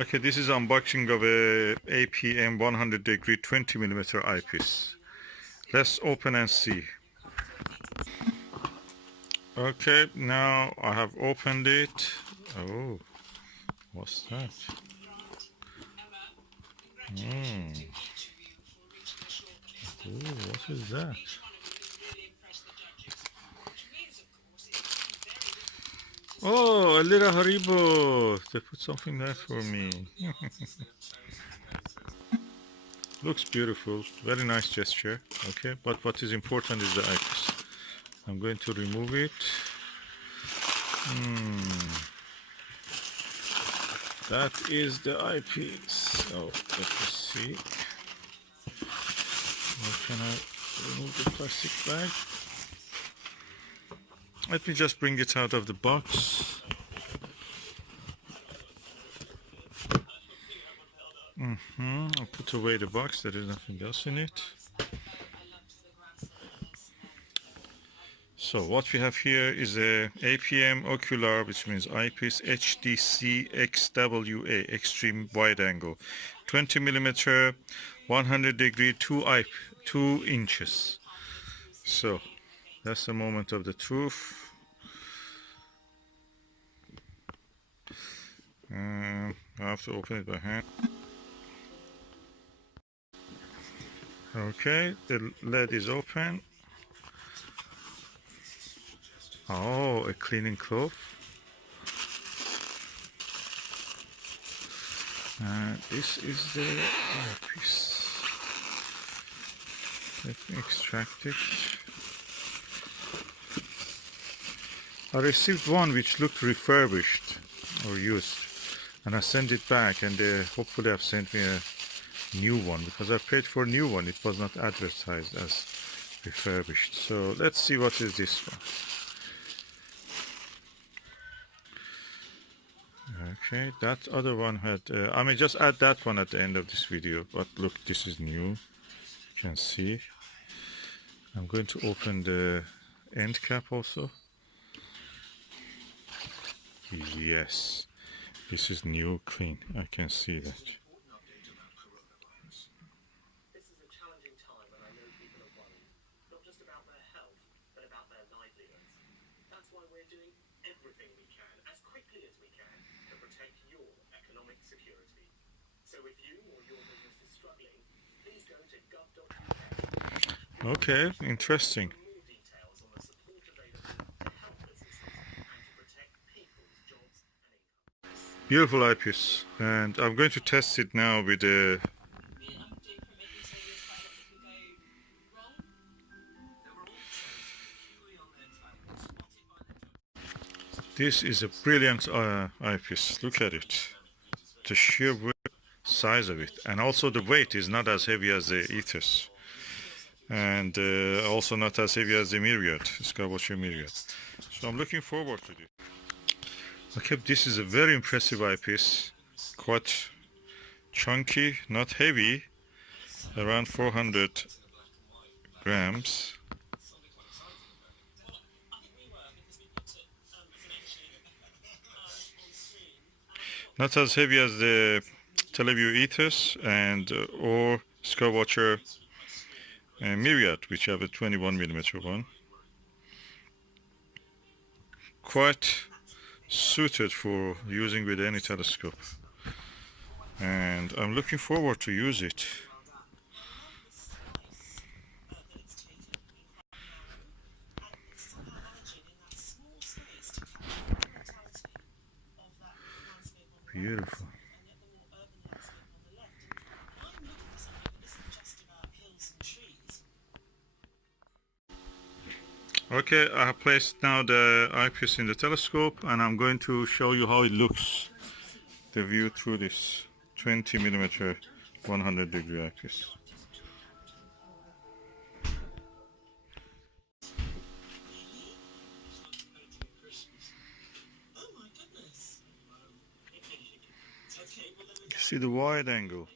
Okay, this is unboxing of a APM 100 degree 20 millimeter eyepiece. Let's open and see. Okay, now I have opened it. Oh, what's that? Oh, what is that? Oh, a little Haribo. They put something there for me. Looks beautiful. Very nice gesture. Okay, but what is important is the eyepiece. I'm going to remove it. That is the eyepiece. Oh, let me see. How can I remove the plastic bag? Let me just bring it out of the box. I'll put away the box. There is nothing else in it. So what we have here is a APM ocular, which means eyepiece HDC XWA, extreme wide angle, 20 millimeter, 100 degree, 2 inches. So that's the moment of the truth. I have to open it by hand. Okay, the lid is open. Oh, a cleaning cloth. This is the eyepiece. Let me extract it. I received one which looked refurbished or used, and I sent it back, and they hopefully have sent me a new one, because I paid for a new one. It was not advertised as refurbished. So let's see what is this one. Okay, that other one had I may just add that one at the end of this video, but look, this is new. You can see. I'm going to open the end cap also. Yes, this is new, clean. I can see that. Okay, interesting. Beautiful eyepiece, and I'm going to test it now with a This is a brilliant eyepiece. Look at it. The sheer size of it, and also the weight is not as heavy as the ethers, and also not as heavy as the Myriad, Skywatcher Myriad. So I'm looking forward to this. Okay, this is a very impressive eyepiece. Quite chunky, not heavy, around 400 grams. Not as heavy as the Teleview Ethers and or Skywatcher Myriad, which have a 21 millimeter one. Quite suited for using with any telescope, and I'm looking forward to use it. Beautiful. Okay, I have placed now the eyepiece in the telescope, and I'm going to show you how it looks, the view through this 20 millimeter 100 degree eyepiece. You see the wide angle.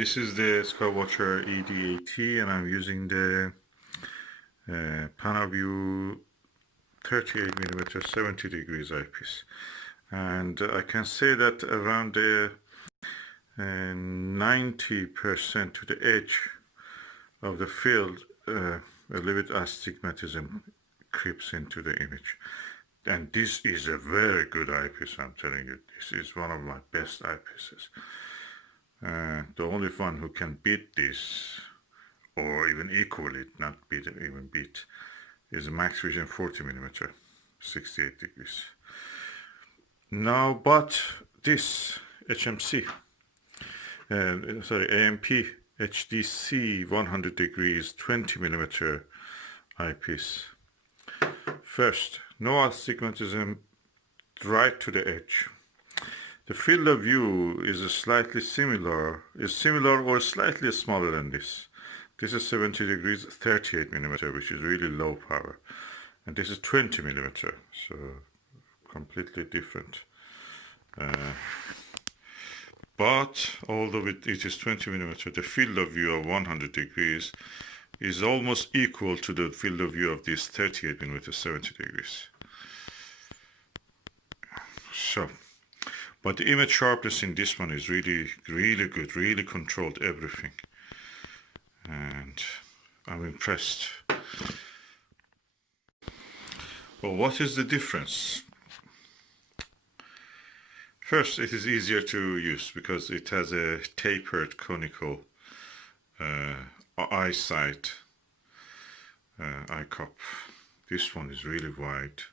This is the Skywatcher ED80 and I'm using the PanaView 38mm 70 degrees eyepiece. And I can say that around the 90% to the edge of the field, a little bit astigmatism creeps into the image. And this is a very good eyepiece, I'm telling you. This is one of my best eyepieces. The only one who can beat this, or even equal it, not beat it, even beat, is a Max Vision 40mm, 68 degrees. Now, but this HMC, AMP HDC 100 degrees 20mm eyepiece. First, no astigmatism right to the edge. The field of view is slightly similar or slightly smaller than this. This is 70 degrees 38mm, which is really low power. And this is 20mm, so completely different. But although it is 20mm, the field of view of 100 degrees is almost equal to the field of view of this 38mm 70 degrees. So, but the image sharpness in this one is really good, really controlled everything. And I'm impressed. Well, what is the difference? First, it is easier to use because it has a tapered conical eye sight, eye cup. This one is really wide.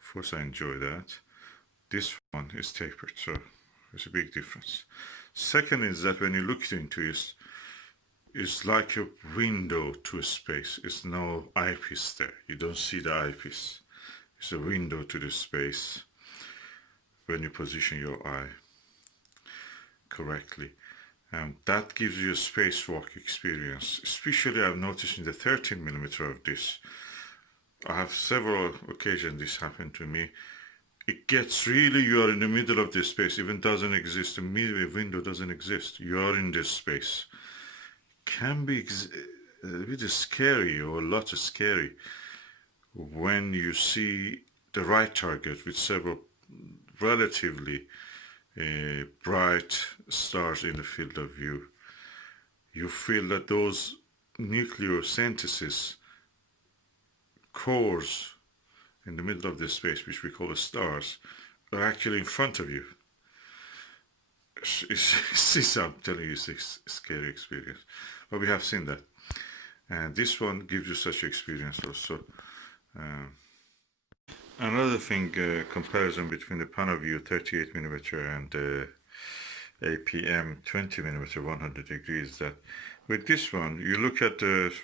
Of course, I enjoy that. This one is tapered, so there's a big difference. Second is that when you look into it, it's like a window to a space. It's no eyepiece there. You don't see the eyepiece. It's a window to the space when you position your eye correctly. That gives you a spacewalk experience. Especially I've noticed in the 13mm of this. I have several occasions this happened to me. It gets really, you are in the middle of this space, even doesn't exist, the window doesn't exist. You are in this space. Can be a bit scary, or a lot scary, when you see the right target with several relatively bright stars in the field of view. You feel that those nucleosynthesis cores in the middle of this space, which we call the stars, are actually in front of you. I'm telling you, it's a scary experience. But we have seen that. And this one gives you such experience also. Another thing, comparison between the PanaView 38mm and the APM 20mm 100 degrees, that with this one, you look at the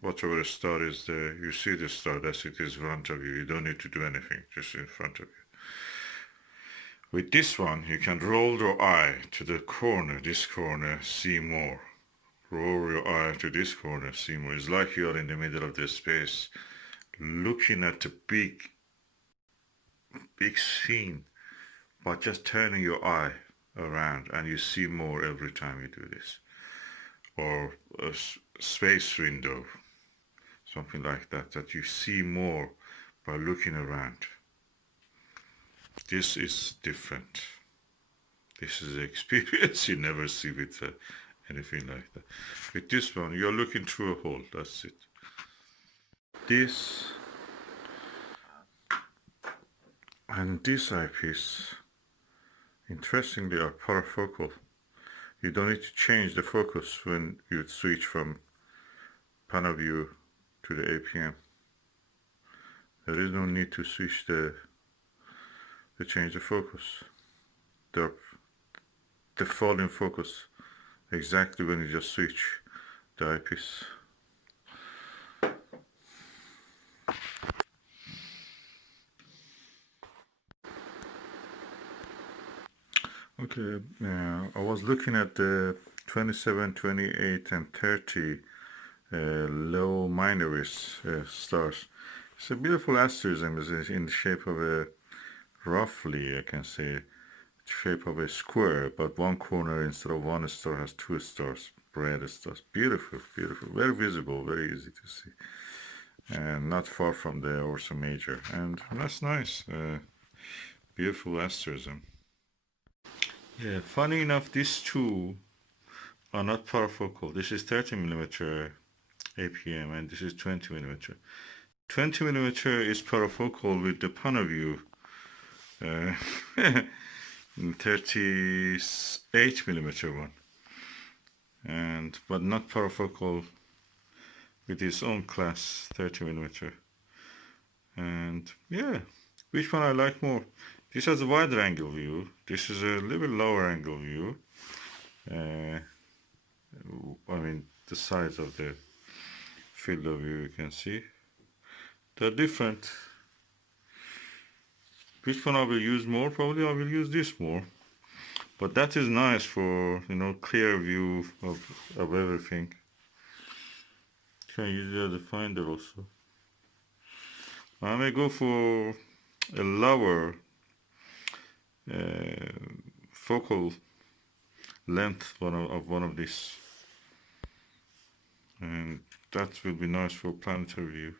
whatever the star is there, you see the star, that's it is in front of you. You don't need to do anything, just in front of you. With this one, you can roll your eye to the corner, this corner, see more. Roll your eye to this corner, see more. It's like you are in the middle of this space, looking at the big scene, but just turning your eye around and you see more every time you do this. Or a space window, something like that, that you see more by looking around. This is different. This is an experience you never see with anything like that. With this one, you're looking through a hole, that's it. This and this eyepiece, interestingly, are parafocal. You don't need to change the focus when you switch from PanaView to the APM. There is no need to switch to change the focus. They fall in focus exactly when you just switch the eyepiece. Okay, I was looking at the 27, 28 and 30 low minoris stars. It's a beautiful asterism. It's in the shape of a roughly, I can say, shape of a square, but one corner instead of one star has two stars, red stars. Beautiful, beautiful, very visible, very easy to see, and not far from the Ursa Major, and that's nice. Beautiful asterism. Yeah, funny enough, these two are not parafocal. This is 30 millimeter APM, and this is 20 millimeter. 20 millimeter is parafocal with the Panaview 38 millimeter one, and but not parafocal with its own class 30 millimeter. And yeah, which one I like more? This has a wider angle view. This is a little bit lower angle view. I mean, the size of the field of view, you can see they're different. Which one I will use more? Probably I will use this more, but that is nice for, you know, clear view of everything. Can use it as a finder also. I may go for a lower focal length of one of these, and that will be nice for planetary view.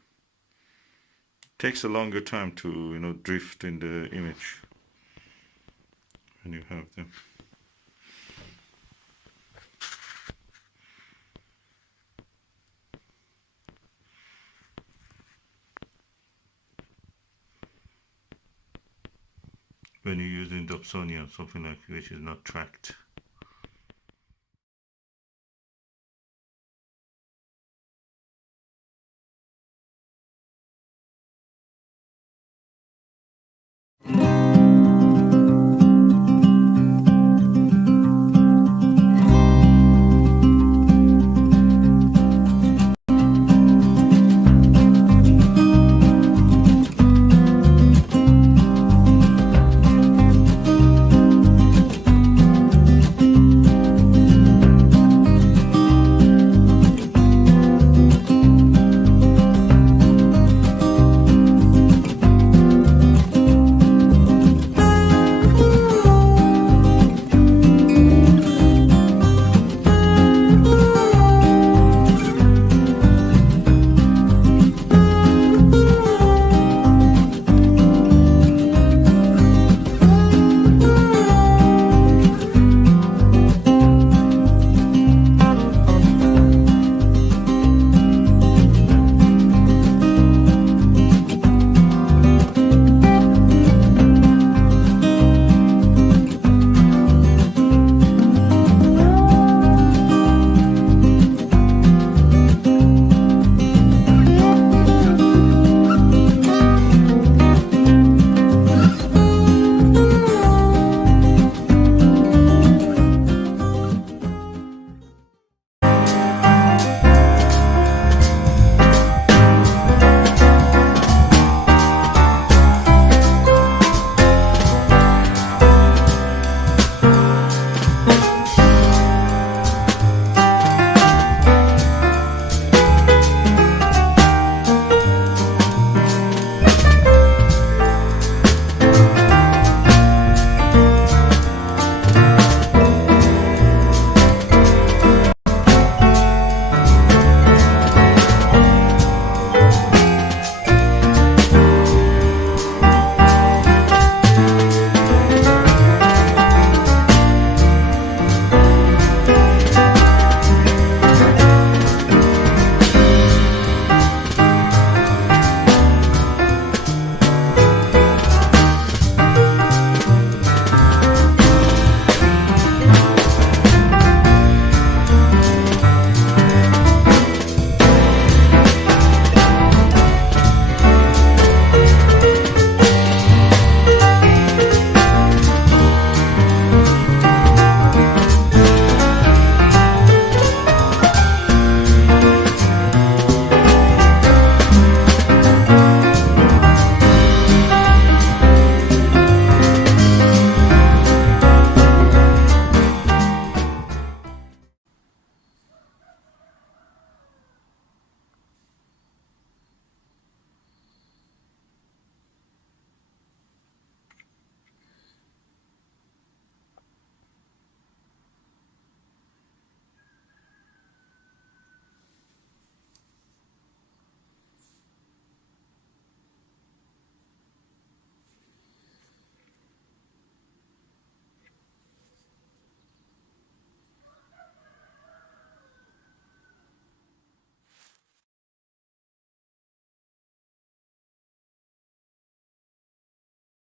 Takes a longer time to, you know, drift in the image when you have them. When you're using Dobsonian, something like which is not tracked.